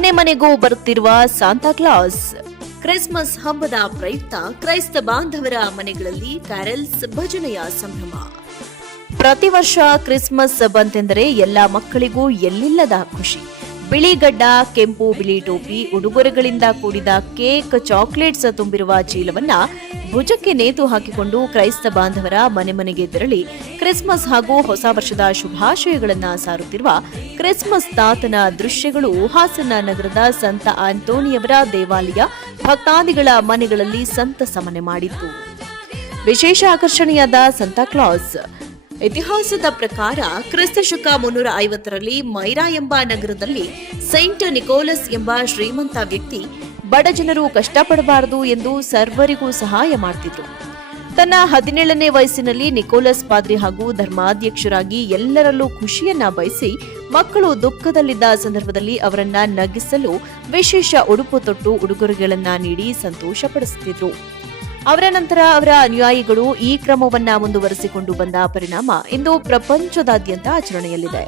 ಮನೆ ಮನೆಗೂ ಬರುತ್ತಿರುವ ಸಾಂತಾಕ್ಲಾಸ್ ಕ್ರಿಸ್ಮಸ್ ಹಬ್ಬದ ಪ್ರಯುಕ್ತ ಕ್ರೈಸ್ತ ಬಾಂಧವರ ಮನೆಗಳಲ್ಲಿ ಕ್ಯಾರಲ್ಸ್ ಭಜನೆಯ ಸಂಭ್ರಮ. ಪ್ರತಿ ವರ್ಷ ಕ್ರಿಸ್ಮಸ್ ಬಂತೆಂದರೆ ಎಲ್ಲ ಮಕ್ಕಳಿಗೂ ಎಲ್ಲಿಲ್ಲದ ಖುಷಿ. ಬಿಳಿಗಡ್ಡ ಕೆಂಪು ಬಿಳಿ ಟೋಪಿ, ಉಡುಗೊರೆಗಳಿಂದ ಕೂಡಿದ ಕೇಕ್, ಚಾಕ್ಲೇಟ್ಸ್ ತುಂಬಿರುವ ಚೀಲವನ್ನ ಭುಜಕ್ಕೆ ನೇತು ಹಾಕಿಕೊಂಡು ಕ್ರೈಸ್ತ ಬಾಂಧವರ ಮನೆ ಮನೆಗೆ ತೆರಳಿ ಕ್ರಿಸ್ಮಸ್ ಹಾಗೂ ಹೊಸ ವರ್ಷದ ಶುಭಾಶಯಗಳನ್ನು ಸಾರುತ್ತಿರುವ ಕ್ರಿಸ್ಮಸ್ ತಾತನ ದೃಶ್ಯಗಳು ಹಾಸನ ನಗರದ ಸಂತ ಆಂಟೋನಿಯವರ ದೇವಾಲಯ ಭಕ್ತಾದಿಗಳ ಮನೆಗಳಲ್ಲಿ ಸಂತಸ ಮನೆ ಮಾಡಿತ್ತು ವಿಶೇಷ ಆಕರ್ಷಣೆಯಾದ ಸಂತಾಕ್ಲಾಸ್ ಇತಿಹಾಸದ ಪ್ರಕಾರ ಕ್ರಿಸ್ತ ಶುಕ ಮುನ್ನೂರ ಐವತ್ತರಲ್ಲಿ ಮೈರಾ ಎಂಬ ನಗರದಲ್ಲಿ ಸೈಂಟ್ ನಿಕೋಲಸ್ ಎಂಬ ಶ್ರೀಮಂತ ವ್ಯಕ್ತಿ ಬಡ ಜನರು ಕಷ್ಟಪಡಬಾರದು ಎಂದು ಸರ್ವರಿಗೂ ಸಹಾಯ ಮಾಡ್ತಿದ್ರು. ತನ್ನ ಹದಿನೇಳನೇ ವಯಸ್ಸಿನಲ್ಲಿ ನಿಕೋಲಸ್ ಪಾದ್ರಿ ಹಾಗೂ ಧರ್ಮಾಧ್ಯಕ್ಷರಾಗಿ ಎಲ್ಲರಲ್ಲೂ ಖುಷಿಯನ್ನ ಬಯಸಿ ಮಕ್ಕಳು ದುಃಖದಲ್ಲಿದ್ದ ಸಂದರ್ಭದಲ್ಲಿ ಅವರನ್ನ ನಗಿಸಲು ವಿಶೇಷ ಉಡುಪು ತೊಟ್ಟು ಉಡುಗೊರೆಗಳನ್ನ ನೀಡಿ ಸಂತೋಷಪಡಿಸುತ್ತಿದ್ರು. ಅವರ ನಂತರ ಅವರ ಅನುಯಾಯಿಗಳು ಈ ಕ್ರಮವನ್ನ ಮುಂದುವರೆಸಿಕೊಂಡು ಬಂದ ಪರಿಣಾಮ ಇಂದು ಪ್ರಪಂಚದಾದ್ಯಂತ ಆಚರಣೆಯಲ್ಲಿದೆ.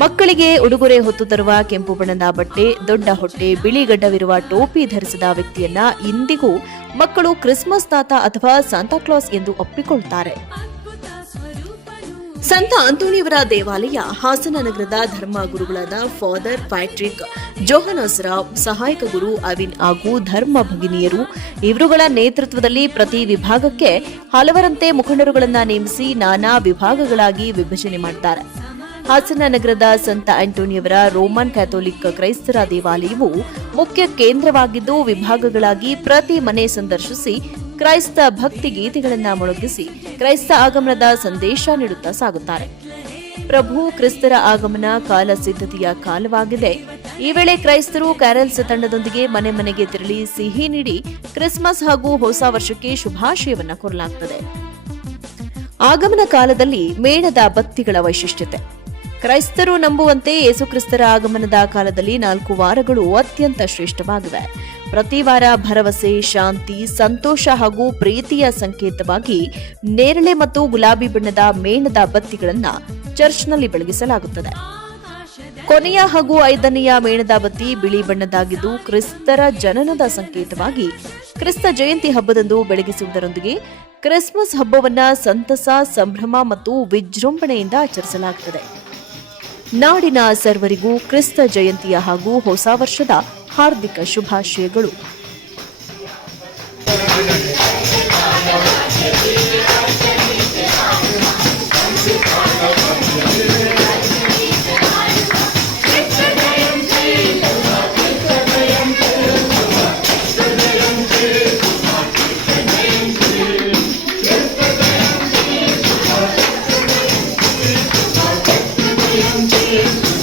ಮಕ್ಕಳಿಗೆ ಉಡುಗೊರೆ ಹೊತ್ತು ತರುವ ಕೆಂಪು ಬಣ್ಣದ ಬಟ್ಟೆ, ದೊಡ್ಡ ಹೊಟ್ಟೆ, ಬಿಳಿ ಗಡ್ಡವಿರುವ ಟೋಪಿ ಧರಿಸಿದ ವ್ಯಕ್ತಿಯನ್ನ ಇಂದಿಗೂ ಮಕ್ಕಳು ಕ್ರಿಸ್ಮಸ್ ತಾತ ಅಥವಾ ಸಾಂತಾಕ್ಲಾಸ್ ಎಂದು ಒಪ್ಪಿಕೊಳ್ತಾರೆ. ಸಂತ ಅಂತೋಣಿಯವರ ದೇವಾಲಯ ಹಾಸನ ನಗರದ ಧರ್ಮ ಗುರುಗಳಾದ ಫಾದರ್ ಪ್ಯಾಟ್ರಿಕ್ ಜೋಹನಸ್ರಾವ್ ಸಹಾಯಕ ಗುರು ಅವಿನ್ ಹಾಗೂ ಧರ್ಮ ಭಗಿನಿಯರು ಇವರುಗಳ ನೇತೃತ್ವದಲ್ಲಿ ಪ್ರತಿ ವಿಭಾಗಕ್ಕೆ ಹಲವರಂತೆ ಮುಖಂಡರುಗಳನ್ನ ನೇಮಿಸಿ ನಾನಾ ವಿಭಾಗಗಳಾಗಿ ವಿಭಜನೆ ಮಾಡಿದ್ದಾರೆ ಹಾಸನ ನಗರದ ಸಂತ ಆಂಟೋನಿಯವರ ರೋಮನ್ ಕ್ಯಾಥೋಲಿಕ್ ಕ್ರೈಸ್ತರ ದೇವಾಲಯವು ಮುಖ್ಯ ಕೇಂದ್ರವಾಗಿದ್ದು, ವಿಭಾಗಗಳಾಗಿ ಪ್ರತಿ ಮನೆ ಸಂದರ್ಶಿಸಿ ಕ್ರೈಸ್ತ ಭಕ್ತಿ ಗೀತೆಗಳನ್ನು ಮೊಳಗಿಸಿ ಕ್ರೈಸ್ತ ಆಗಮನದ ಸಂದೇಶ ನೀಡುತ್ತಾ ಸಾಗುತ್ತಾರೆ. ಪ್ರಭು ಕ್ರಿಸ್ತರ ಆಗಮನ ಕಾಲ ಸಿದ್ಧತೆಯ ಕಾಲವಾಗಿದೆ. ಈ ವೇಳೆ ಕ್ರೈಸ್ತರು ಕ್ಯಾರಲ್ಸ್ ತಂಡದೊಂದಿಗೆ ಮನೆ ಮನೆಗೆ ತೆರಳಿ ಸಿಹಿ ನೀಡಿ ಕ್ರಿಸ್ಮಸ್ ಹಾಗೂ ಹೊಸ ವರ್ಷಕ್ಕೆ ಶುಭಾಶಯವನ್ನು ಕೋರಲಾಗುತ್ತದೆ ಆಗಮನ ಕಾಲದಲ್ಲಿ ಮೇಣದ ಬತ್ತಿಗಳ ವೈಶಿಷ್ಟ್ಯತೆ. ಕ್ರೈಸ್ತರು ನಂಬುವಂತೆ ಯೇಸುಕ್ರಿಸ್ತರ ಆಗಮನದ ಕಾಲದಲ್ಲಿ ನಾಲ್ಕು ವಾರಗಳು ಅತ್ಯಂತ ಶ್ರೇಷ್ಠವಾಗಿವೆ. ಪ್ರತಿ ವಾರ ಭರವಸೆ, ಶಾಂತಿ, ಸಂತೋಷ ಹಾಗೂ ಪ್ರೀತಿಯ ಸಂಕೇತವಾಗಿ ನೇರಳೆ ಮತ್ತು ಗುಲಾಬಿ ಬಣ್ಣದ ಮೇಣದ ಬತ್ತಿಗಳನ್ನು ಚರ್ಚ್ನಲ್ಲಿ ಬೆಳಗಿಸಲಾಗುತ್ತದೆ. ಕೊನೆಯ ಹಾಗೂ ಐದನೆಯ ಮೇಣದ ಬತ್ತಿ ಬಿಳಿ ಬಣ್ಣದಾಗಿದ್ದು ಕ್ರಿಸ್ತರ ಜನನದ ಸಂಕೇತವಾಗಿ ಕ್ರಿಸ್ತ ಜಯಂತಿ ಹಬ್ಬದಂದು ಬೆಳಗಿಸುವುದರೊಂದಿಗೆ ಕ್ರಿಸ್ಮಸ್ ಹಬ್ಬವನ್ನು ಸಂತಸ, ಸಂಭ್ರಮ ಮತ್ತು ವಿಜೃಂಭಣೆಯಿಂದ ಆಚರಿಸಲಾಗುತ್ತದೆ. ನಾಡಿನ ಸರ್ವರಿಗೂ ಕ್ರಿಸ್ತ ಜಯಂತಿಯ ಹಾಗೂ ಹೊಸ ವರ್ಷದ ಹಾರ್ದಿಕ ಶುಭಾಶಯಗಳು. change.